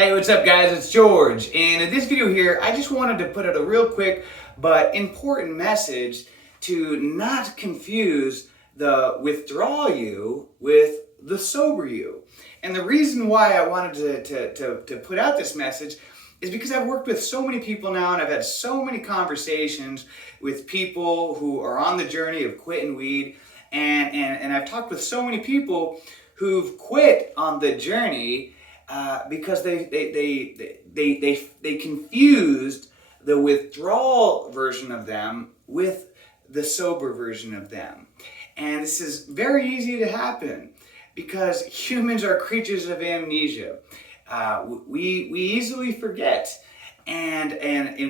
Hey, what's up guys? It's George, and in this video here, I just wanted to put out a real quick but important message to not confuse the withdrawal you with the sober you. And the reason why I wanted to put out this message is because I've worked with so many people now, and I've had so many conversations with people who are on the journey of quitting weed, and I've talked with so many people who've quit on the journey because they confused the withdrawal version of them with the sober version of them. And this is very easy to happen because humans are creatures of amnesia. We easily forget. And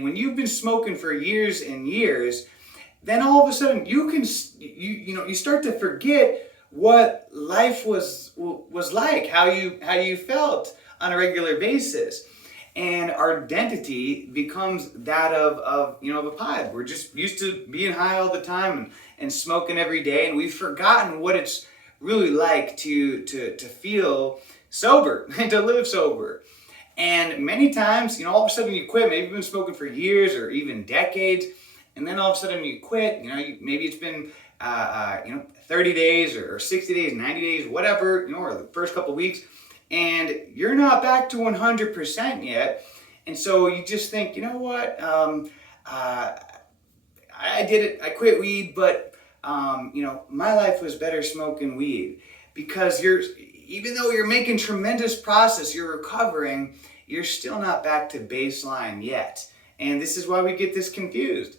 when you've been smoking for years and years, then all of a sudden you start to forget what life was like, how you felt on a regular basis, and our identity becomes that of a pipe. We're just used to being high all the time and smoking every day, and we've forgotten what it's really like to feel sober and to live sober. And many times, all of a sudden you quit. Maybe you've been smoking for years or even decades, and then all of a sudden you quit. Maybe it's been 30 days or 60 days, 90 days, whatever, or the first couple of weeks, and you're not back to 100% yet. And so you just think, you know what, I did it, I quit weed, but my life was better smoking weed. Because even though you're making tremendous progress, you're recovering, you're still not back to baseline yet. And this is why we get this confused.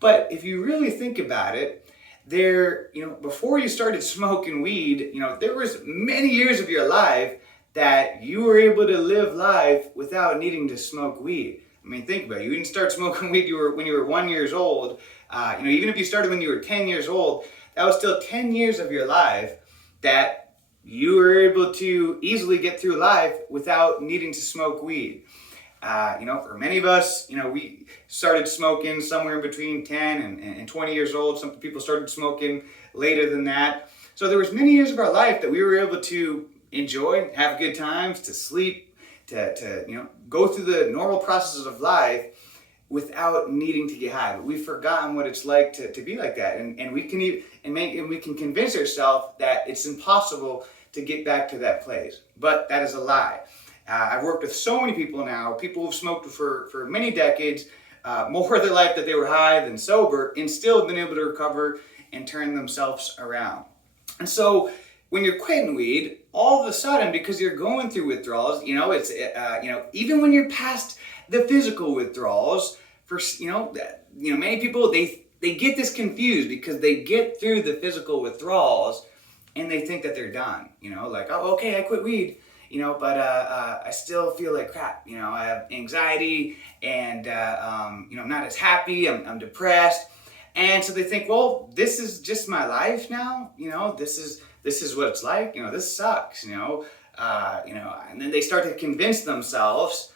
But if you really think about it, before you started smoking weed, there was many years of your life that you were able to live life without needing to smoke weed. I mean, think about it. You didn't start smoking weed when you were 1 year old. Even if you started when you were 10 years old, that was still 10 years of your life that you were able to easily get through life without needing to smoke weed. For many of us, we started smoking somewhere in between 10 and 20 years old. Some people started smoking later than that. So there was many years of our life that we were able to enjoy, have good times, to sleep, to go through the normal processes of life without needing to get high. But we've forgotten what it's like to be like that, and we can convince ourselves that it's impossible to get back to that place. But that is a lie. I've worked with so many people now, people who've smoked for many decades, more of their life that they were high than sober, and still have been able to recover and turn themselves around. And so when you're quitting weed, all of a sudden, because you're going through withdrawals, even when you're past the physical withdrawals, many people, they get this confused because they get through the physical withdrawals and they think that they're done, like, oh, okay, I quit weed. But I still feel like crap. I have anxiety, and I'm not as happy. I'm depressed, and so they think, well, this is just my life now. This is what it's like. This sucks. And then they start to convince themselves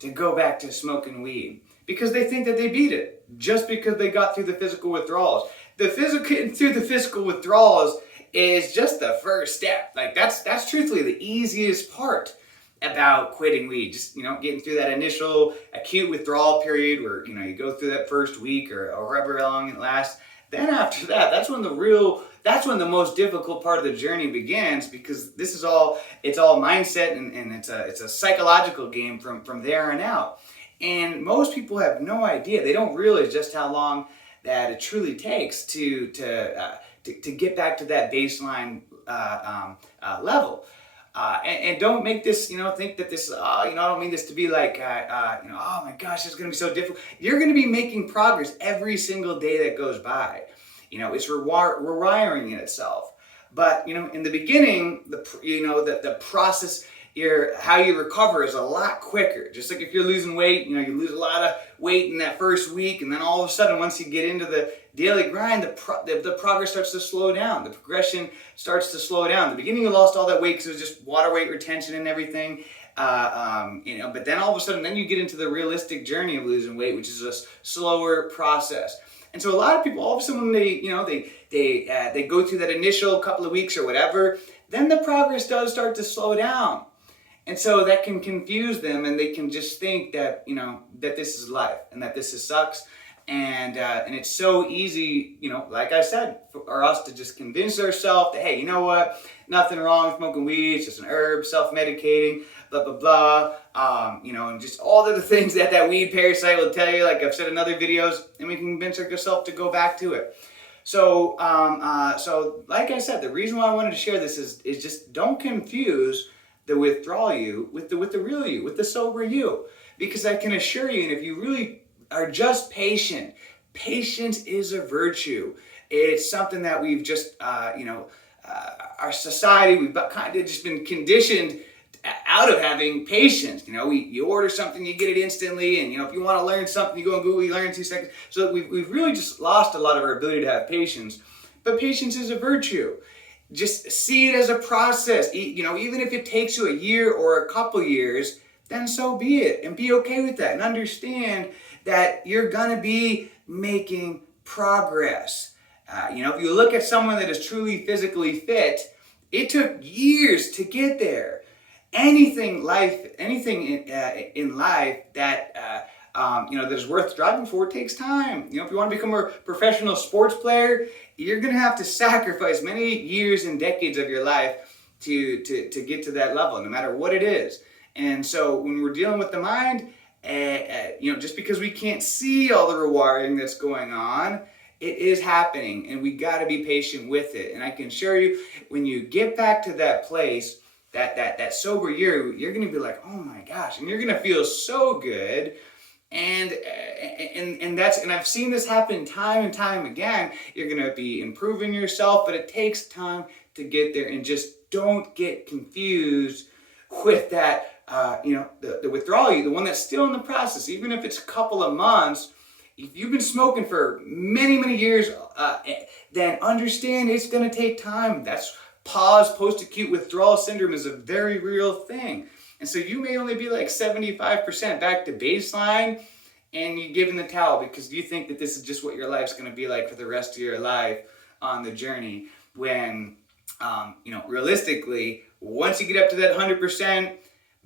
to go back to smoking weed because they think that they beat it just because they got through the physical withdrawals. Getting through the physical withdrawals is just the first step. Like that's truthfully the easiest part about quitting weed. Just getting through that initial acute withdrawal period where you go through that first week or however long it lasts. Then after that, that's when the most difficult part of the journey begins, because it's all mindset and it's a psychological game from there on out. And most people have no idea. They don't realize just how long that it truly takes to get back to that baseline level. And don't make this, think that this, I don't mean this to be like, oh my gosh, it's going to be so difficult. You're going to be making progress every single day that goes by. It's rewiring in itself. But, in the beginning, the process, how you recover is a lot quicker. Just like if you're losing weight, you lose a lot of weight in that first week, and then all of a sudden, once you get into the daily grind, the progress starts to slow down. The progression starts to slow down. In the beginning, you lost all that weight because it was just water weight retention and everything. But then all of a sudden, then you get into the realistic journey of losing weight, which is a slower process. And so a lot of people, all of a sudden, when they go through that initial couple of weeks or whatever, then the progress does start to slow down. And so that can confuse them, and they can just think that, that this is life and that this is sucks. And it's so easy, like I said, for us to just convince ourselves that, hey, you know what, nothing wrong with smoking weed, it's just an herb, self-medicating, blah, blah, blah, and just all the things that weed parasite will tell you, like I've said in other videos, and we can convince ourselves to go back to it. So, like I said, the reason why I wanted to share this is just don't confuse the withdrawal you with the real you, with the sober you, because I can assure you, and if you really are just patient, patience is a virtue. It's something that we've just, our society, we've kind of just been conditioned out of having patience. You order something, you get it instantly, and if you want to learn something, you go on Google, you learn in 2 seconds. So we've really just lost a lot of our ability to have patience. But patience is a virtue. Just see it as a process. Even if it takes you a year or a couple years, then so be it, and be okay with that, and understand that you're gonna be making progress. If you look at someone that is truly physically fit, it took years to get there. Anything in life that that is worth striving for takes time. If you want to become a professional sports player, you're gonna have to sacrifice many years and decades of your life to get to that level, no matter what it is. And so when we're dealing with the mind, just because we can't see all the rewiring that's going on, it is happening, and we got to be patient with it. And I can assure you, when you get back to that place, that sober you're going to be like, oh my gosh, and you're going to feel so good. And I've seen this happen time and time again. You're going to be improving yourself, but it takes time to get there. And just don't get confused with that. The withdrawal, the one that's still in the process, even if it's a couple of months. If you've been smoking for many, many years, then understand it's going to take time. That's post-acute withdrawal syndrome is a very real thing. And so you may only be like 75% back to baseline, and you give in the towel because you think that this is just what your life's going to be like for the rest of your life on the journey. When, realistically, once you get up to that 100%,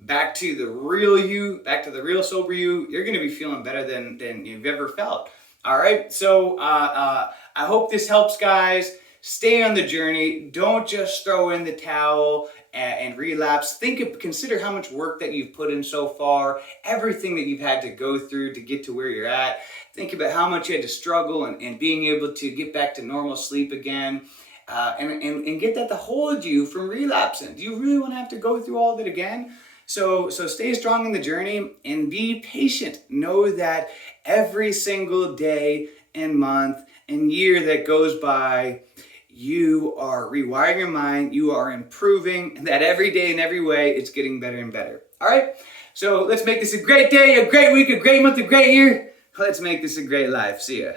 back to the real you, back to the real sober you're going to be feeling better than you've ever felt. All right. So I hope this helps, guys. Stay on the journey. Don't just throw in the towel and relapse. Consider how much work that you've put in so far, everything that you've had to go through to get to where you're at. Think about how much you had to struggle and being able to get back to normal sleep again. And get that to hold you from relapsing. Do you really want to have to go through all of it again? So stay strong in the journey and be patient. Know that every single day and month and year that goes by, you are rewiring your mind, you are improving, and that every day in every way, it's getting better and better. All right? So let's make this a great day, a great week, a great month, a great year. Let's make this a great life. See ya.